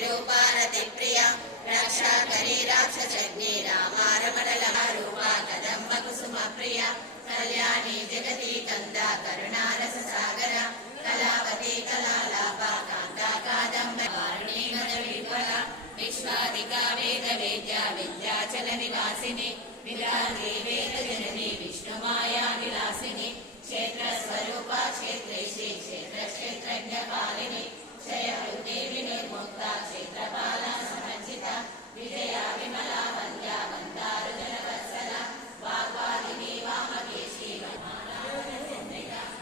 రూపారతి ప్రియ. రాక్షాకరి రాక్షసజ్ఞి రామారమణల రూపా కదంబ కుసుమ ప్రియ. కళ్యాణి జగతి కంద కరుణారస సాగర. కళావతి కళాలాప కాంత కాదంబ. వారుణీ గద విఫల విశ్వాదిక వేద వేద్య విద్యాచల నివాసిని. విలాసి వేద జనని విష్ణుమాయా విలాసిని. క్షేత్ర స్వరూప క్షేత్రేషి క్షేత్ర క్షేత్రజ్ఞ పాలిని. క్షయ దేవి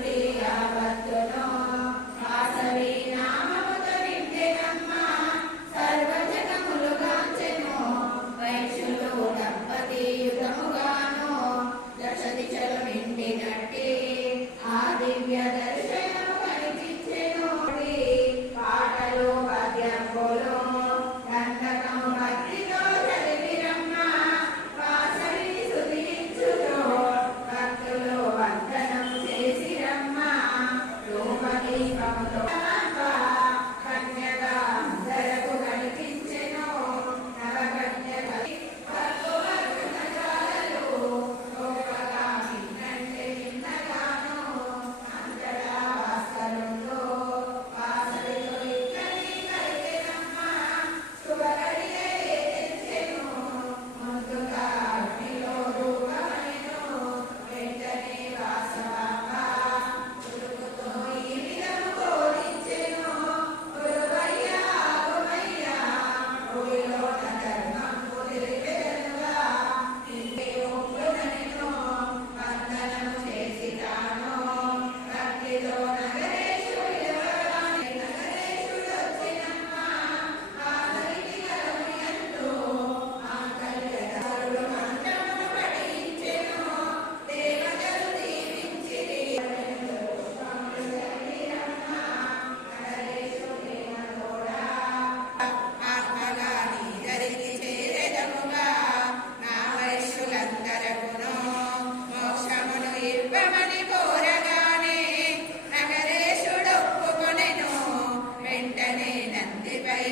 ದುರಿಯಾವತ್ತು ನೋ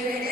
very, very